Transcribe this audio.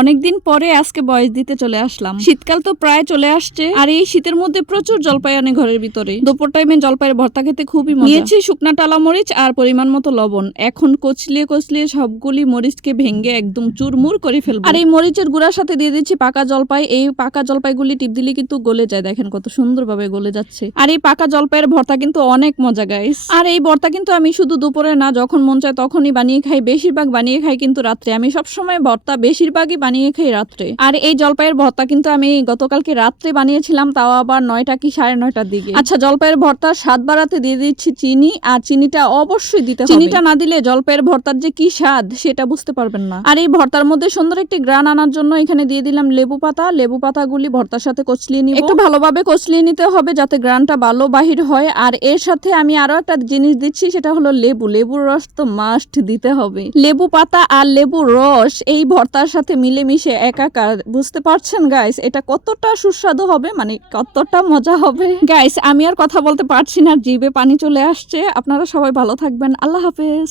অনেকদিন পরে আজকে বয়স দিতে চলে আসলাম। শীতকাল তো প্রায় চলে আসছে, আর এই শীতের মধ্যে প্রচুর জলপাই আনে ঘরের ভিতরে। দুপুর টাইমে জলপাইয়ের ভর্তা খেতে খুবই নিয়েছি শুকনা টালা মরিচ আর পরিমাণ মতো লবণ। এখন কচলিয়ে কচলিয়ে সবগুলি মরিচকে ভেঙে একদম চুরমুর করে ফেলব। আর এই মরিচের গুঁড়ার সাথে দিয়ে দিচ্ছি পাকা জলপাই। এই পাকা জলপাইগুলি টিপ দিলে কিন্তু গলে যায়। দেখেন কত সুন্দরভাবে গলে যাচ্ছে। আর এই পাকা জলপাইয়ের ভর্তা কিন্তু অনেক মজা গাইস আর এই ভর্তা কিন্তু আমি শুধু দুপুরে না, যখন মন চায় তখনই বানিয়ে খাই। বেশিরভাগ বানিয়ে খাই কিন্তু রাত্রে। আমি সবসময় ভর্তা বেশিরভাগই বানিয়ে খাই রাত্রে। আর এই জলপাইয়ের ভর্তা কিন্তু আমি গতকালকে রাত্রে বানিয়েছিলাম তাও আবার নয়টা কি সাড়ে নয়টার দিকে। আচ্ছা জলপাইয়ের ভর্তা স্বাদ বাড়াতে দিয়ে দিচ্ছি চিনি আর চিনিটা অবশ্যই দিতে হবে। চিনিটা না দিলে জলপাইয়ের ভর্তার যে কি স্বাদ সেটা বুঝতে পারবেন না। আর এই ভর্তার মধ্যে সুন্দর একটি গ্রান আনার জন্য এখানে দিয়ে দিলাম লেবু পাতা। লেবু পাতাগুলি ভর্তার সাথে কচলিয়ে নিব। একটু ভালোভাবে কচলিয়ে নিতে হবে যাতে গ্রানটা ভালো বাহির হয়। আর এর সাথে আমি আরও একটা জিনিস দিচ্ছি সেটা হলো লেবু। লেবুর রস তো মাস্ট দিতে হবে। লেবু পাতা আর লেবু রস এই ভর্তার সাথে মিলেমিশে একাকার, বুঝতে পারছেন গাইস এটা কতটা সুস্বাদু হবে মানে কতটা মজা হবে? গাইস আমি আর কথা বলতে পারছি না জিবে পানি চলে আসছে। আপনারা সবাই ভালো থাকবেন। আল্লাহ হাফেজ।